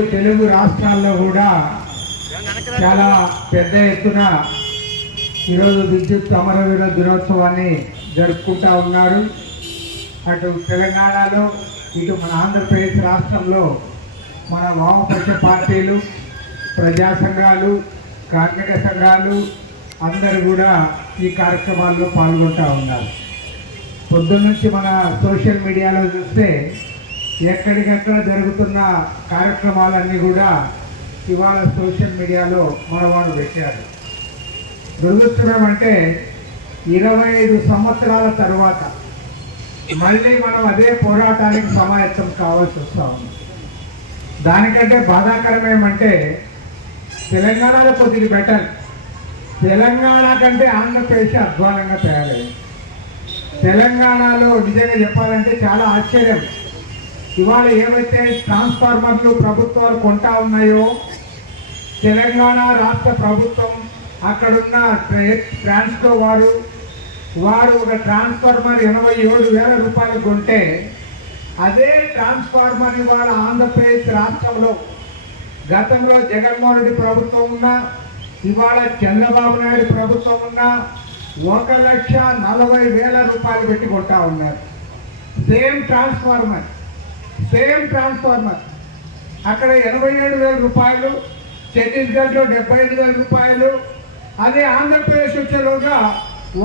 తెలుగు రాష్ట్రాల్లో కూడా చాలా పెద్ద ఎత్తున ఈరోజు విద్యుత్ అమరవీర దినోత్సవాన్ని జరుపుకుంటా ఉన్నారు అటు తెలంగాణలో ఇటు మన ఆంధ్రప్రదేశ్ రాష్ట్రంలో మన వామపక్ష పార్టీలు ప్రజా సంఘాలు కార్మిక సంఘాలు అందరూ కూడా ఈ కార్యక్రమాల్లో పాల్గొంటా ఉన్నారు. పొద్దున్నుంచి మన సోషల్ మీడియాలో చూస్తే ఎక్కడికక్కడ జరుగుతున్న కార్యక్రమాలన్నీ కూడా ఇవాళ సోషల్ మీడియాలో మనవాడు పెట్టారు. దురదృష్టం అంటే ఇరవై ఐదు సంవత్సరాల తర్వాత మళ్ళీ మనం అదే పోరాటానికి సమాయత్తం కావాల్సి వస్తా ఉంది. దానికంటే బాధాకరం ఏమంటే తెలంగాణలో కొద్దిగా బెటర్. తెలంగాణ కంటే ఆంధ్రప్రదేశ్ అధ్వానంగా తయారైంది. తెలంగాణలో నిజంగా చెప్పాలంటే చాలా ఆశ్చర్యం. ఇవాళ ఏవైతే ట్రాన్స్ఫార్మర్లు ప్రభుత్వాలు కొంటా ఉన్నాయో తెలంగాణ రాష్ట్ర ప్రభుత్వం అక్కడున్న ట్రాన్స్కో వారు వారు ఒక ట్రాన్స్ఫార్మర్ ఎనభై ఏడు వేల రూపాయలు కొంటే అదే ట్రాన్స్ఫార్మర్ ఇవాళ ఆంధ్రప్రదేశ్ రాష్ట్రంలో గతంలో జగన్మోహన్ రెడ్డి ప్రభుత్వం ఉన్నా ఇవాళ చంద్రబాబు నాయుడు ప్రభుత్వం ఉన్నా ఒక లక్ష నలభై వేల రూపాయలు పెట్టి కొట్టా ఉన్నారు. Same transformer. Same transformer. అక్కడ ఎనభై ఏడు వేల రూపాయలు ఛత్తీస్గఢ్లో డెబ్బై ఐదు వేల రూపాయలు అదే ఆంధ్రప్రదేశ్ వచ్చేలోగా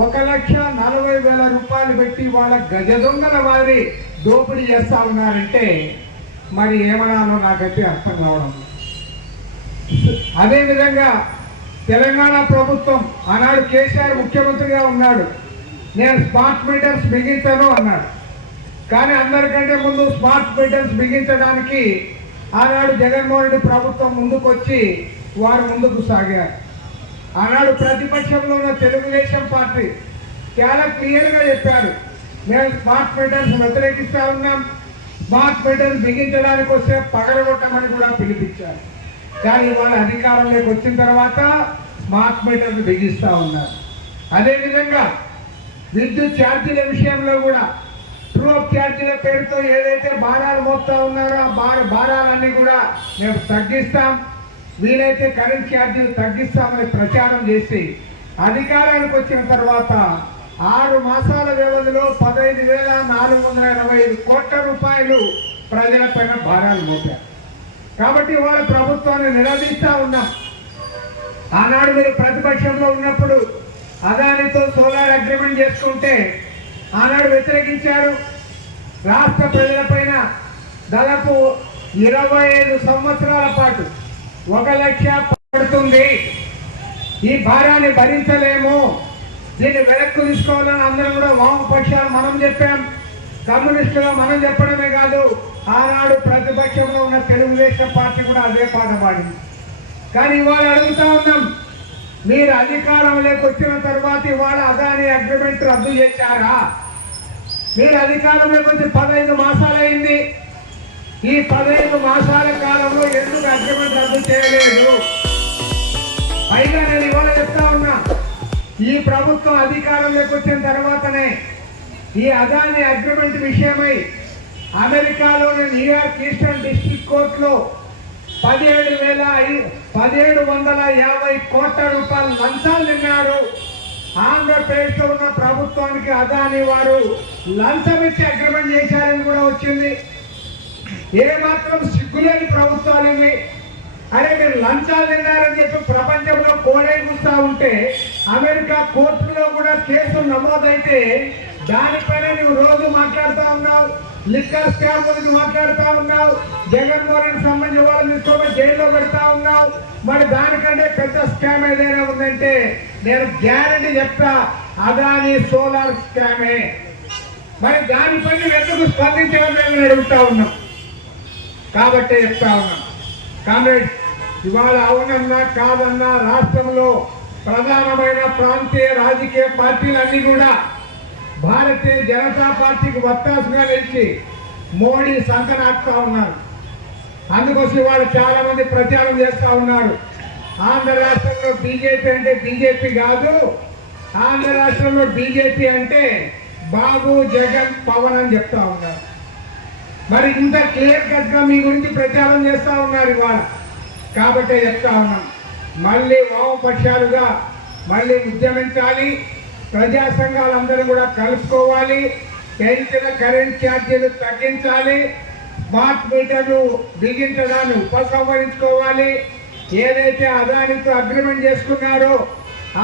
ఒక లక్ష నలభై వేల రూపాయలు పెట్టి వాళ్ళ గజ దొంగల వారి దోపిడీ చేస్తా ఉన్నారంటే మరి ఏమనాలో నాకైతే అర్థం కావడం అదేవిధంగా తెలంగాణ ప్రభుత్వం ఆనాడు కేసీఆర్ ముఖ్యమంత్రిగా ఉన్నాడు. నేను స్మార్ట్ మీటర్స్ బిగించను అన్నాడు. కానీ అందరికంటే ముందు స్మార్ట్ మీటర్స్ బిగించడానికి ఆనాడు జగన్మోహన్ రెడ్డి ప్రభుత్వం ముందుకొచ్చి వారు ముందుకు సాగారు. ఆనాడు ప్రతిపక్షంలో ఉన్న తెలుగుదేశం పార్టీ చాలా క్లియర్గా చెప్పారు. మేము స్మార్ట్ మీటర్స్ వ్యతిరేకిస్తూ ఉన్నాం. స్మార్ట్ మీటర్స్ బిగించడానికి వస్తే పగలగొట్టమని కూడా పిలిపించారు. కానీ వాళ్ళ అధికారంలోకి వచ్చిన తర్వాత స్మార్ట్ మీటర్లు బిగిస్తూ ఉన్నారు. అదేవిధంగా విద్యుత్ ఛార్జీల విషయంలో కూడా ట్రూ అప్ ఛార్జీల పేరుతో ఏదైతే భారాలు మోపుతా ఉన్నారో ఆ భార భారాలన్నీ కూడా మేము తగ్గిస్తాం. వీలైతే కరెంట్ ఛార్జీలు తగ్గిస్తామని ప్రచారం చేసి అధికారానికి వచ్చిన తర్వాత ఆరు మాసాల వ్యవధిలో పదహైదు వేల నాలుగు వందల ఎనభై ఐదు కోట్ల రూపాయలు ప్రజలపైన భారాలు మోపారు. కాబట్టి వాళ్ళ ప్రభుత్వాన్ని నిలదీస్తా ఉన్నాం. ఆనాడు మీరు ప్రతిపక్షంలో ఉన్నప్పుడు అదానితో సోలార్ అగ్రిమెంట్ చేసుకుంటే ఆనాడు వ్యతిరేకించారు. రాష్ట్ర ప్రజలపైన దాదాపు ఇరవై ఐదు సంవత్సరాల పాటు ఒక లక్ష పడుతుంది. ఈ భారాన్ని భరించలేము. దీన్ని వెనక్కు తీసుకోవాలని అందరం కూడా వామపక్షాలు మనం చెప్పాం. కమ్యూనిస్టులు మనం చెప్పడమే కాదు ఆనాడు ప్రతిపక్షంలో ఉన్న తెలుగుదేశం పార్టీ కూడా అదే పాట పాడింది. కానీ ఇవాళ అడుగుతా ఉన్నాం మీరు అధికారంలోకి వచ్చిన తర్వాత ఇవాళ అదాని అగ్రిమెంట్ రద్దు చేశారా? మీరు అధికారంలోకి వచ్చి పదహైదు మాసాలైంది. ఈ పదహైదు మాసాల కాలంలో ఎందుకు అగ్రిమెంట్ రద్దు చేయలేదు? పైగా నేను ఇవాళ చెప్తా ఉన్నా ఈ ప్రభుత్వం అధికారంలోకి వచ్చిన తర్వాతనే ఈ అదాని అగ్రిమెంట్ విషయమై అమెరికాలోని న్యూయార్క్ ఈస్టర్న్ డిస్ట్రిక్ట్ కోర్టులో పదిహేడు వేల పదిహేడు వందల యాభై కోట్ల రూపాయలు లంచాలు తిన్నారు ఆంధ్రప్రదేశ్లో ఉన్న ప్రభుత్వానికి అదాని వారు లంచం ఇచ్చి అగ్రిమెంట్ చేశారని కూడా వచ్చింది. ఏమాత్రం సిగ్గులేని ప్రభుత్వాలు ఇవి. అరే మీరు లంచాలు తిన్నారని చెప్పి ప్రపంచంలో కోడైగుస్తా ఉంటే అమెరికా కోర్టులో కూడా కేసులు నమోదైతే దానిపైన నువ్వు రోజు లిక్కర్ స్కామ్ గురించి మాట్లాడుతా ఉన్నావు. జగన్మోహన్ రెడ్డి సంబంధించిన వాళ్ళని తీసుకోమని జైల్లో పెడతా ఉన్నావు. మరి దానికంటే పెద్ద స్కామ్ ఏదైనా ఉందంటే నేను గ్యారంటీ చెప్తా అదాని సోలార్ స్కామే. మరి దానిపైన ఎందుకు స్పందించాలని అడుగుతా ఉన్నాం. కాబట్టే చెప్తా ఉన్నాం. కామ్రేడ్ ఇవాళ అవునన్నా కాదన్నా రాష్ట్రంలో ప్రధానమైన ప్రాంతీయ రాజకీయ పార్టీలన్నీ కూడా భారతీయ జనతా పార్టీకి వత్తాసుగా నిలిచి మోడీ సంకనాడుతూ ఉన్నారు. అందుకోసం ఇవాళ చాలామంది ప్రచారం చేస్తూ ఉన్నారు. ఆంధ్ర రాష్ట్రంలో బీజేపీ అంటే బీజేపీ కాదు ఆంధ్ర రాష్ట్రంలో బీజేపీ అంటే బాబు జగన్ పవన్ అని చెప్తా ఉన్నారు. మరి ఇంత క్లియర్ కట్గా మీ గురించి ప్రచారం చేస్తూ ఉన్నారు ఇవాళ. కాబట్టే చెప్తా ఉన్నాం. మళ్ళీ వామపక్షాలుగా మళ్ళీ ఉద్యమించాలి ప్రజా సంఘాలందరూ కూడా కలుపుకోవాలి పెంచిన కరెంట్ ఛార్జీలు తగ్గించాలి. స్మార్ట్ మీటర్లు బిగించడాన్ని ఉపసంహరించుకోవాలి. ఏదైతే అదానితో అగ్రిమెంట్ చేసుకున్నారో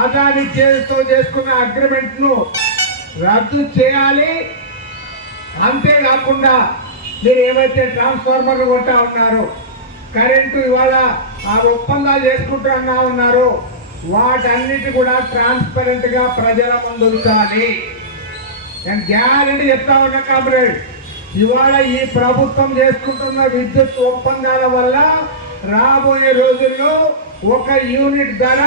అదాని చేతితో చేసుకున్న అగ్రిమెంట్ను రద్దు చేయాలి. అంతేకాకుండా మీరు ఏమైతే ట్రాన్స్ఫార్మర్లు కొట్టా ఉన్నారో కరెంటు ఇవాళ ఆ ఒప్పందాలు చేసుకుంటున్నా ఉన్నారో వాటన్నిటి కూడా ట్రాన్స్పరెంట్గా ప్రజల ముందు ఉంచాలి నేను గ్యారంటీ చెప్తా ఉన్నా కామ్రేడ్ ఇవాళ ఈ ప్రభుత్వం చేసుకుంటున్న విద్యుత్ ఒప్పందాల వల్ల రాబోయే రోజుల్లో ఒక యూనిట్ ధర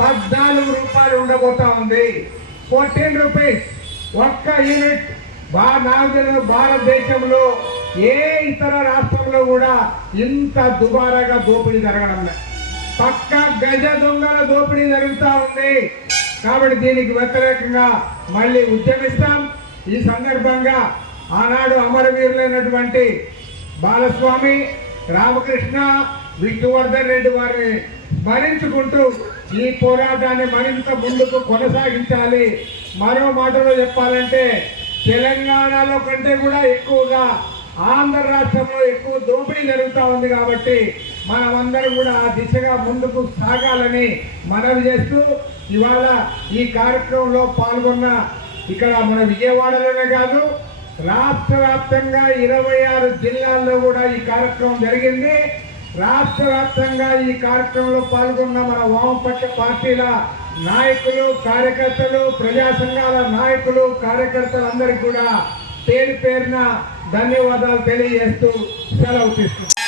పద్నాలుగు రూపాయలు ఉండబోతా ఉంది. Fourteen rupees. ఒక్క యూనిట్ బా నాకు భారతదేశంలో ఏ ఇతర రాష్ట్రంలో కూడా ఇంత దుబారాగా దోపిడీ జరగడం లేదు. పక్క గజ దొంగల దోపిడీ జరుగుతూ ఉంది. కాబట్టి దీనికి వ్యతిరేకంగా మళ్ళీ ఉద్యమిస్తాం. ఈ సందర్భంగా ఆనాడు అమరవీరులైనటువంటి బాలస్వామి రామకృష్ణ విష్ణువర్ధన్ రెడ్డి వారిని స్మరించుకుంటూ ఈ పోరాటాన్ని మరింత ముందుకు కొనసాగించాలి. మరో మాటలో చెప్పాలంటే తెలంగాణలో కంటే కూడా ఎక్కువగా ఆంధ్ర రాష్ట్రంలో ఎక్కువ దోపిడీ జరుగుతూ ఉంది కాబట్టి మనమందరం కూడా ఆ దిశగా ముందుకు సాగాలని మనవి చేస్తూ ఇవాళ ఈ కార్యక్రమంలో పాల్గొన్న ఇక్కడ మన విజయవాడలోనే కాదు రాష్ట్ర వ్యాప్తంగా ఇరవై ఆరు జిల్లాల్లో కూడా ఈ కార్యక్రమం జరిగింది. రాష్ట్ర వ్యాప్తంగా ఈ కార్యక్రమంలో పాల్గొన్న మన వామపక్ష పార్టీల నాయకులు కార్యకర్తలు ప్రజా సంఘాల నాయకులు కార్యకర్తలందరికీ కూడా పేరు పేరున ధన్యవాదాలు తెలియజేస్తూ సెలవు తీసుకుంటాం